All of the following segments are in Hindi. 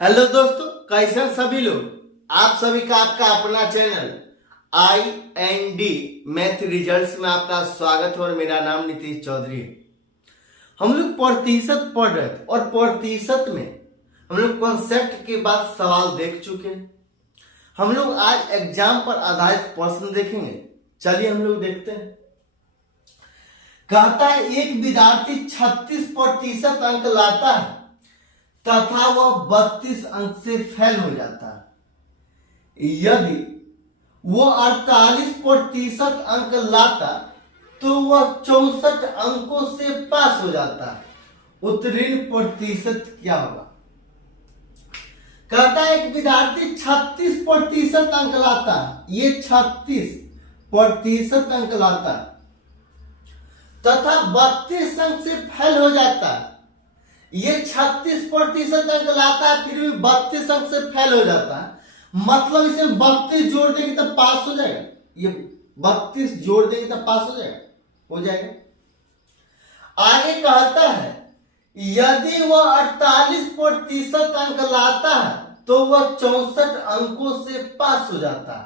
हेलो दोस्तों, कैसे हैं सभी लोग। आप सभी का आपका अपना चैनल IND मैथ रिजल्ट्स में आपका स्वागत है और मेरा नाम नीतीश चौधरी है। हम लोग प्रतिशत पढ़ रहे थे और प्रतिशत में हम लोग कॉन्सेप्ट के बाद सवाल देख चुके हैं। हम लोग आज एग्जाम पर आधारित प्रश्न देखेंगे। चलिए हम लोग देखते हैं। कहता है एक विद्यार्थी 36% अंक लाता है तथा वह 32 अंक से फेल हो जाता है। यदि वह 48% अंक लाता तो वह 64 अंकों से पास हो जाता है। उत्तीर्ण प्रतिशत क्या होगा। कहता है एक विद्यार्थी 36% अंक लाता है, ये 36% अंक लाता है तथा 32 अंक से फेल हो जाता है। ये 36% अंक लाता है फिर भी 32 अंक से फेल हो जाता है। मतलब इसे 32 जोड़ देंगे तो पास हो जाएगा। ये 32 जोड़ देंगे तो पास हो जाएगा। आगे कहता है यदि वह 48% अंक लाता है तो वह 64 अंकों से पास हो जाता है।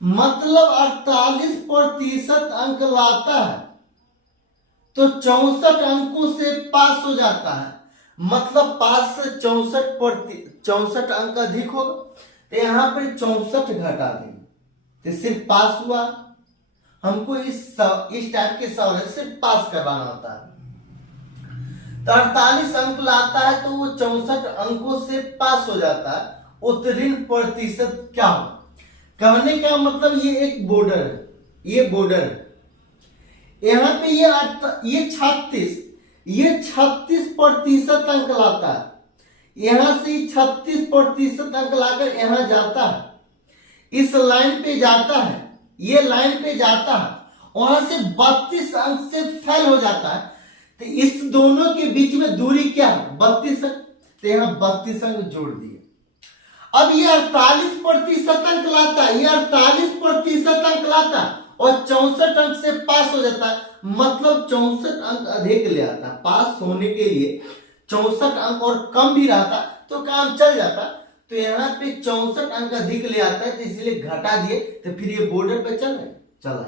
मतलब 48% अंक लाता है तो 64 अंकों से पास हो जाता है। मतलब 5 से 64 अंक अधिक होगा तो यहां पर 64 घटा देंगे तो सिर्फ पास हुआ। हमको इस टाइप के सवाल सिर्फ पास करवाना होता है। तो 48 अंक लाता है तो वो 64 अंकों से पास हो जाता है। उत्तीर्ण प्रतिशत क्या होगा। कहने का मतलब ये एक बॉर्डर है, ये बॉर्डर है। यहां पे ये 36% अंक लाता है। यहां से 36% अंक लाकर यहां जाता है, इस लाइन पे जाता है, ये लाइन पे जाता है, वहां से 32 अंक से फेल हो जाता है। तो इस दोनों के बीच में दूरी क्या है, 32 अंक। तो यहां 32 अंक जोड़ दिए। अब ये 48% अंक लाता है, ये 48% अंक लाता है और 64 अंक से पास हो जाता है। मतलब 64 अंक अधिक ले आता। पास होने के लिए 64 अंक और कम भी रहता तो काम चल जाता। तो यहाँ पे 64 अंक अधिक ले आता है तो इसलिए घटा दिए तो फिर ये बॉर्डर पे चल आएगा।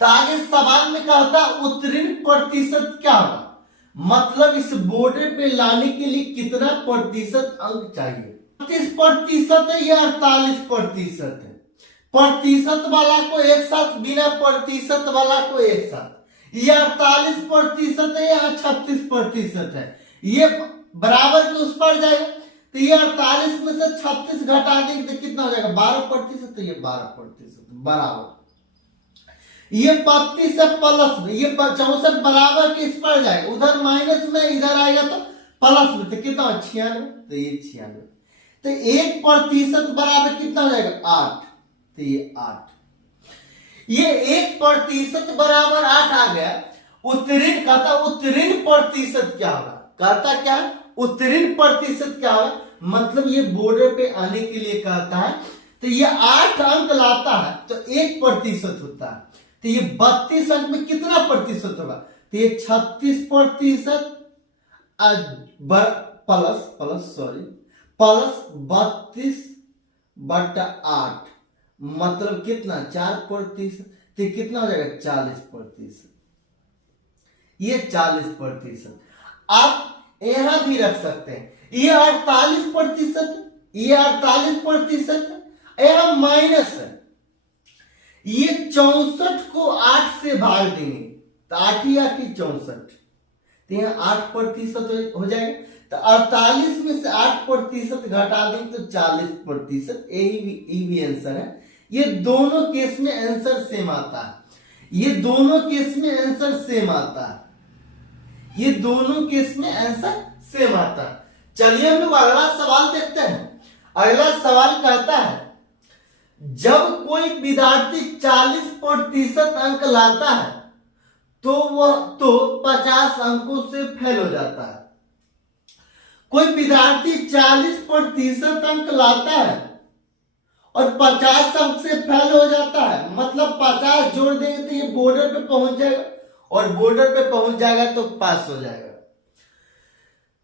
तो आगे सवाल में कहता उत्तीर्ण प्रतिशत क्या होगा। मतलब इस बॉर्डर पे लाने के लिए कितना प्रतिशत अंक चाहिए। 32% है या 48% है। प्रतिशत वाला को एक साथ, बिना प्रतिशत वाला को एक साथ। ये 48% है, यहाँ 36% है। ये बराबर के उस पर जाएगा तो ये 48 में से 36 घटा देंगे तो कितना हो जाएगा, 12%। तो ये 12% बराबर। ये 32 है प्लस में, ये 64 बराबर के इस पर जाएगा। उधर माइनस में, इधर आएगा तो प्लस में। तो कितना 96। तो ये 96। तो 1% बराबर कितना हो जाएगा, 8। तो ये 8। ये 1% बराबर 8 आ गया। उत्तीर्ण कहता उत्तीर्ण प्रतिशत क्या होगा। कहता क्या, उत्तीर्ण प्रतिशत क्या होगा। मतलब ये बॉर्डर पे आने के लिए कहता है तो ये 8 अंक लाता है तो 1% होता है। तो ये 32 अंक में कितना प्रतिशत होगा। तो ये 36% प्लस 32/8 मतलब कितना, 4%। तो कितना हो जाएगा, 40%। ये 40%। आप यहां भी रख सकते हैं। ये 48%, ये 48%, यहां माइनस है। ये 64 को 8 से भाग देंगे तो 8 ही 8 ही 64। तो यहाँ 8% हो जाएगा। तो 48 में से 8% घटा देंगे तो 40%। यही भी आंसर है। ये दोनों केस में आंसर सेम आता है। ये दोनों केस में आंसर सेम आता है। ये दोनों केस में आंसर सेम आता है। चलिए हम लोग अगला सवाल देखते हैं। अगला सवाल कहता है जब कोई विद्यार्थी 40% अंक लाता है तो वह 50 अंकों से फेल हो जाता है। कोई विद्यार्थी 40% अंक लाता है और 50 अंक से फेल हो जाता है। मतलब 50 जोड़ देंगे तो ये बॉर्डर पे पहुंच जाएगा और बॉर्डर पे पहुंच जाएगा तो पास हो जाएगा।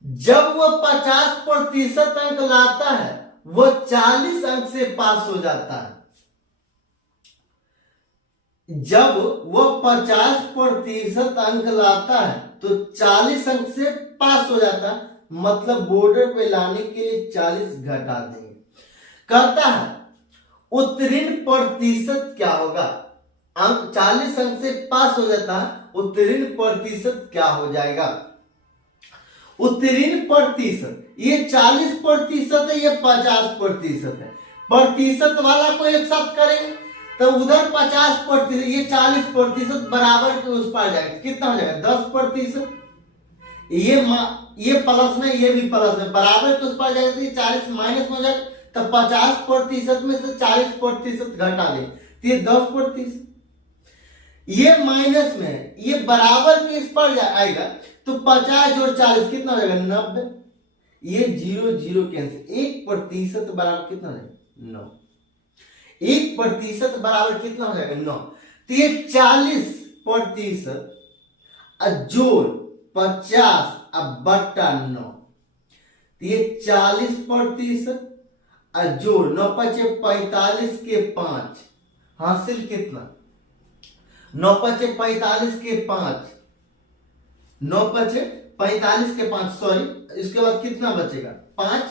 जब वह 50% अंक लाता है वह 40 अंक से पास हो जाता है। जब वह 50% अंक लाता है तो 40 अंक से पास हो जाता है, मतलब बॉर्डर पे लाने के लिए 40 घटा देंगे। कहता है उत्तीर्ण प्रतिशत क्या होगा। अंक 40 अंक से पास हो जाता है, उत्तीर्ण प्रतिशत क्या हो जाएगा। उत्तीर्ण प्रतिशत ये 40% है, ये 50% है। प्रतिशत वाला को एक साथ करेंगे तो उधर 50%, ये 40% बराबर के उस पर जाएगा। कितना हो जाएगा 10%। ये प्लस में ये भी प्लस में बराबर के उस पर जाएगा तो ये 40 माइनस में हो जाएगा, तो 50% में से 40% घटा दे तो ये 10%। ये माइनस में ये बराबर के इस पर आएगा तो 50 जोड़ 40 कितना हो जाएगा 90। ये 0 कैंसिल। 1% बराबर कितना हो जाएगा 9। 1% बराबर कितना हो जाएगा 9। तो ये 40% जोड़ 50 बटा 9, तो ये 40% जोड़ 9 पचे 45 के 5 हासिल कितना 9 पचे 45 के 5, 9 पचे 45 के 5 सॉरी, इसके बाद कितना बचेगा 5,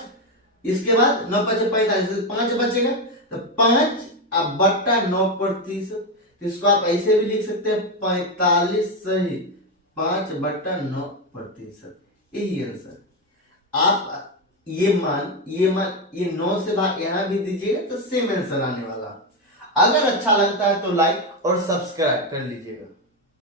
इसके बाद 9 पचे 45 5 बचेगा, तो 5 बट्टा 9%। इसको आप ऐसे भी लिख सकते हैं 45 सही 5 बट्टा 9%। यही आंसर। आप ये मान ये 9 से भाग यहां भी दीजिएगा तो सेम आंसर आने वाला। अगर अच्छा लगता है तो लाइक और सब्सक्राइब कर लीजिएगा।